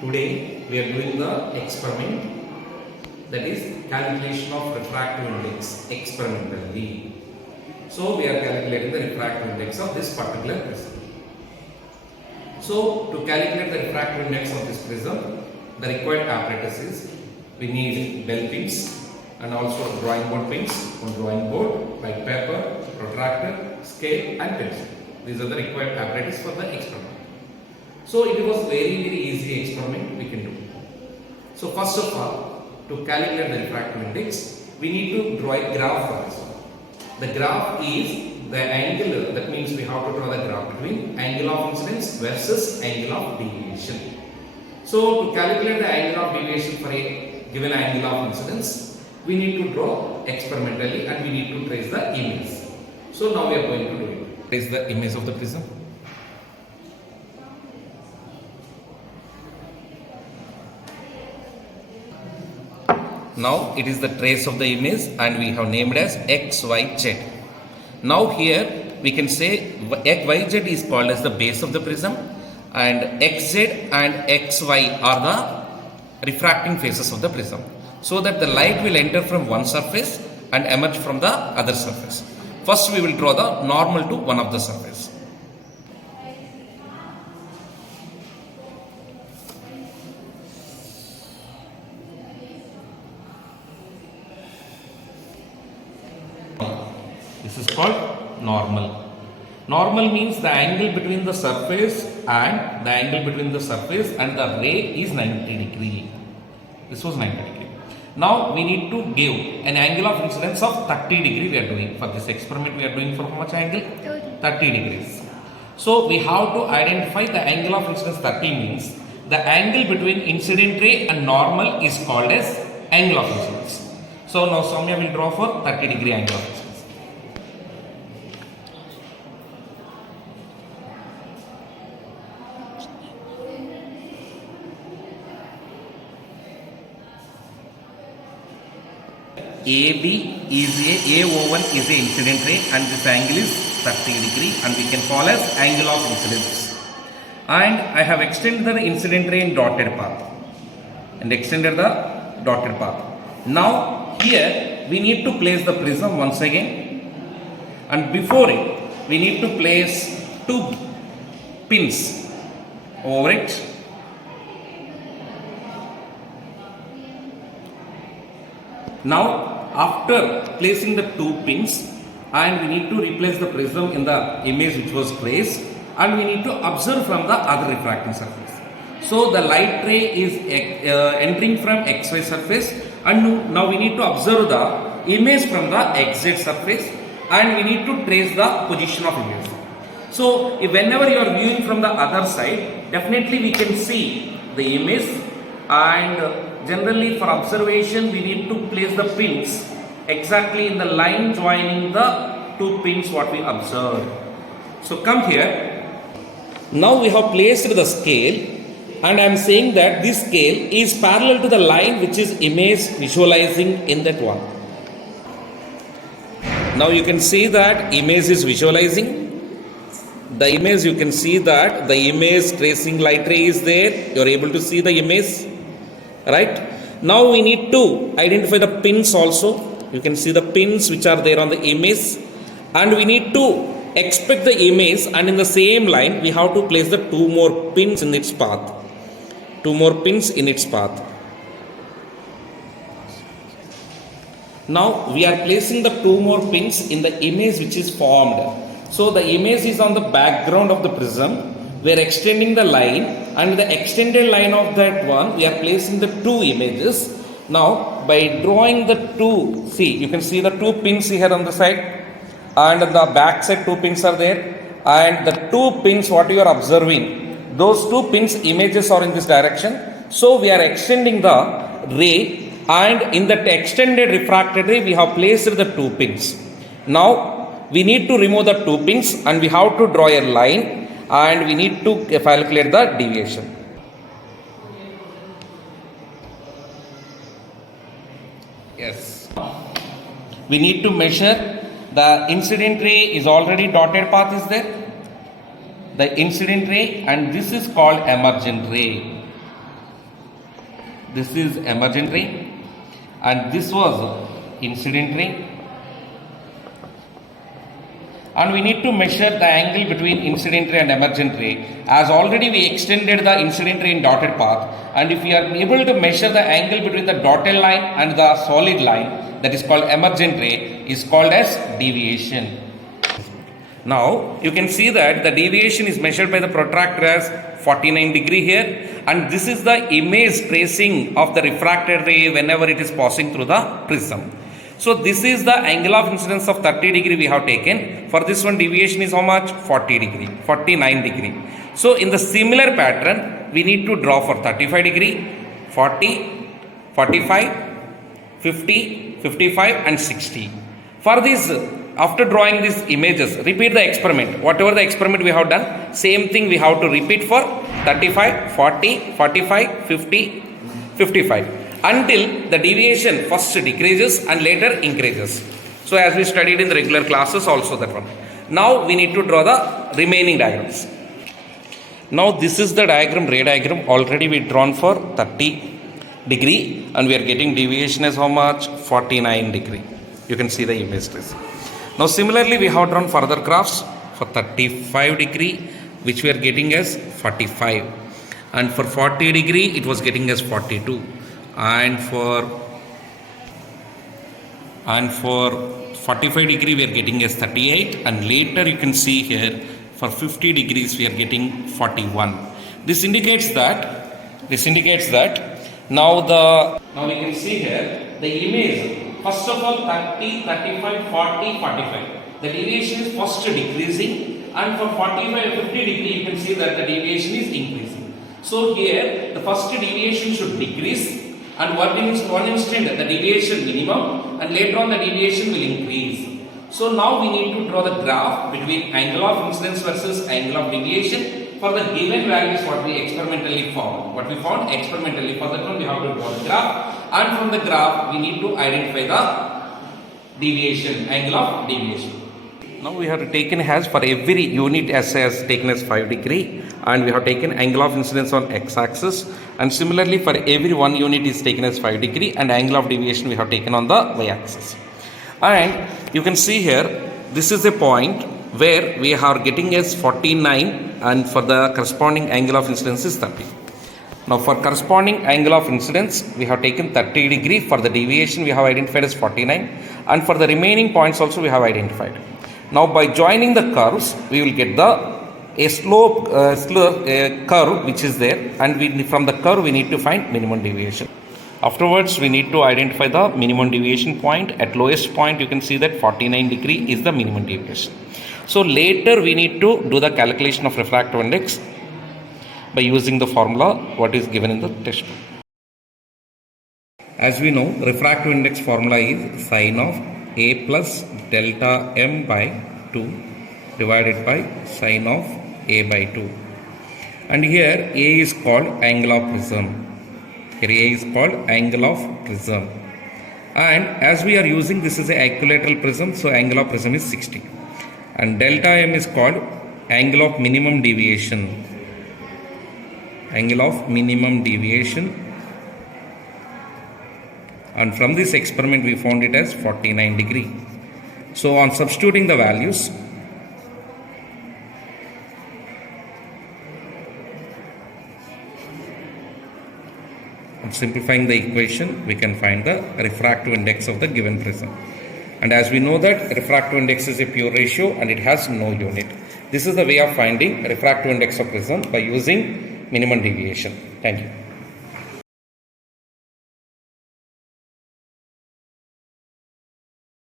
Today we are doing the experiment, that is calculation of refractive index experimentally. So we are calculating the refractive index of this particular prism. So to calculate the refractive index of this prism, the required apparatus is we need bell pins and also drawing board pins, one drawing board, white paper, protractor, scale and pencil. These are the required apparatus for the experiment. So it was very easy experiment we can do. So first of all, to calculate the refractive index, we need to draw a graph for this one. The graph is the angle, that means we have to draw the graph between angle of incidence versus angle of deviation. So to calculate the angle of deviation for a given angle of incidence, we need to draw experimentally and we need to trace the image. So now we are going to do it. Trace the image of the prism. Now it is the trace of the image and we have named as XYZ. Now here we can say XYZ is called as the base of the prism and XZ and XY are the refracting faces of the prism. So that the light will enter from one surface and emerge from the other surface. First we will draw the normal to one of the surface. This is called normal. Normal means the angle between the surface and the ray is 90 degree. This was 90 degree. Now we need to give an angle of incidence of 30 degree we are doing. For this experiment we are doing for how much angle? 30 degrees. So we have to identify the angle of incidence 30 means the angle between incident ray and normal is called as angle of incidence. So now Soumya will draw for 30 degree angle of incidence. AB is A01 is a incident ray and this angle is 30 degree and we can call as angle of incidence. And I have extended the incident ray in dotted path and extended the dotted path. Now here we need to place the prism once again, and before it we need to place two pins over it. Now after placing the two pins, and we need to replace the prism in the image which was placed, and we need to observe from the other refracting surface. So the light ray is entering from XY surface, and now we need to observe the image from the XZ surface, and we need to trace the position of image. So whenever you are viewing from the other side, definitely we can see the image, and generally for observation we need to place the pins exactly in the line joining the two pins what we observed. So come here. Now we have placed the scale, and I am saying that this scale is parallel to the line which is image visualizing in that one. Now you can see that image is visualizing. The image, you can see that the image tracing light ray is there. You are able to see the image, right? Now we need to identify the pins also. You can see the pins which are there on the image, and we need to expect the image, and in the same line we have to place the two more pins in its path. Two more pins in its path. Now we are placing the two more pins in the image which is formed. So the image is on the background of the prism. We are extending the line, and the extended line of that one we are placing the two images. Now by drawing the two, see, you can see the two pins here on the side, and on the back side two pins are there, and the two pins what you are observing, those two pins images are in this direction. So we are extending the ray, and in that extended refracted ray we have placed the two pins. Now we need to remove the two pins, and we have to draw a line, and we need to calculate the deviation. Yes. We need to measure the incident ray is already dotted path is there. the incident ray, and this is called emergent ray. This is emergent ray, and this was incident ray. And we need to measure the angle between incident ray and emergent ray, as already we extended the incident ray in dotted path, and if we are able to measure the angle between the dotted line and the solid line, that is called emergent ray, is called as deviation. Now you can see that the deviation is measured by the protractor as 49 degree here, and this is the image tracing of the refracted ray whenever it is passing through the prism. So this is the angle of incidence of 30 degree we have taken. For this one, deviation is how much? 40 degree, 49 degree. So in the similar pattern, we need to draw for 35 degree, 40, 45, 50, 55 and 60. For this, after drawing these images, repeat the experiment. Whatever the experiment we have done, same thing we have to repeat for 35, 40, 45, 50, 55. Until the deviation first decreases and later increases. So as we studied in the regular classes also that one. Now we need to draw the remaining diagrams. Now this is the diagram, ray diagram, already we drawn for 30 degree and we are getting deviation as how much? 49 degree. You can see the image trace. Now similarly we have drawn further graphs for 35 degree which we are getting as 45, and for 40 degree it was getting as 42. And for 45 degree we are getting as 38, and later you can see here for 50 degrees we are getting 41. This indicates that now we can see here the image, first of all 30, 35, 40, 45. The deviation is first decreasing, and for 45 50 degree you can see that the deviation is increasing. So here the first deviation should decrease, and one instant the deviation minimum, and later on the deviation will increase. So now we need to draw the graph between angle of incidence versus angle of deviation for the given values what we experimentally found. What we found experimentally, for that one we have to draw the graph, and from the graph we need to identify the deviation, angle of deviation. Now we have taken as for every unit as taken as 5 degree, and we have taken angle of incidence on x-axis, and similarly for every one unit is taken as 5 degree, and angle of deviation we have taken on the y-axis. And you can see here this is a point where we are getting as 49, and for the corresponding angle of incidence is 30. Now for corresponding angle of incidence we have taken 30 degree, for the deviation we have identified as 49, and for the remaining points also we have identified. Now by joining the curves we will get a slope curve which is there, and from the curve we need to find minimum deviation. Afterwards we need to identify the minimum deviation point. At lowest point you can see that 49 degree is the minimum deviation. So later we need to do the calculation of refractive index by using the formula what is given in the textbook. As we know, refractive index formula is sin of a plus delta m by 2 divided by sin of a by 2, and here a is called angle of prism. Here a is called angle of prism, and as we are using this is a equilateral prism, so angle of prism is 60, and delta m is called angle of minimum deviation. Angle of minimum deviation, and from this experiment we found it as 49 degree. So on substituting the values, and simplifying the equation, we can find the refractive index of the given prism. And as we know that refractive index is a pure ratio and it has no unit. This is the way of finding refractive index of prism by using minimum deviation. Thank you.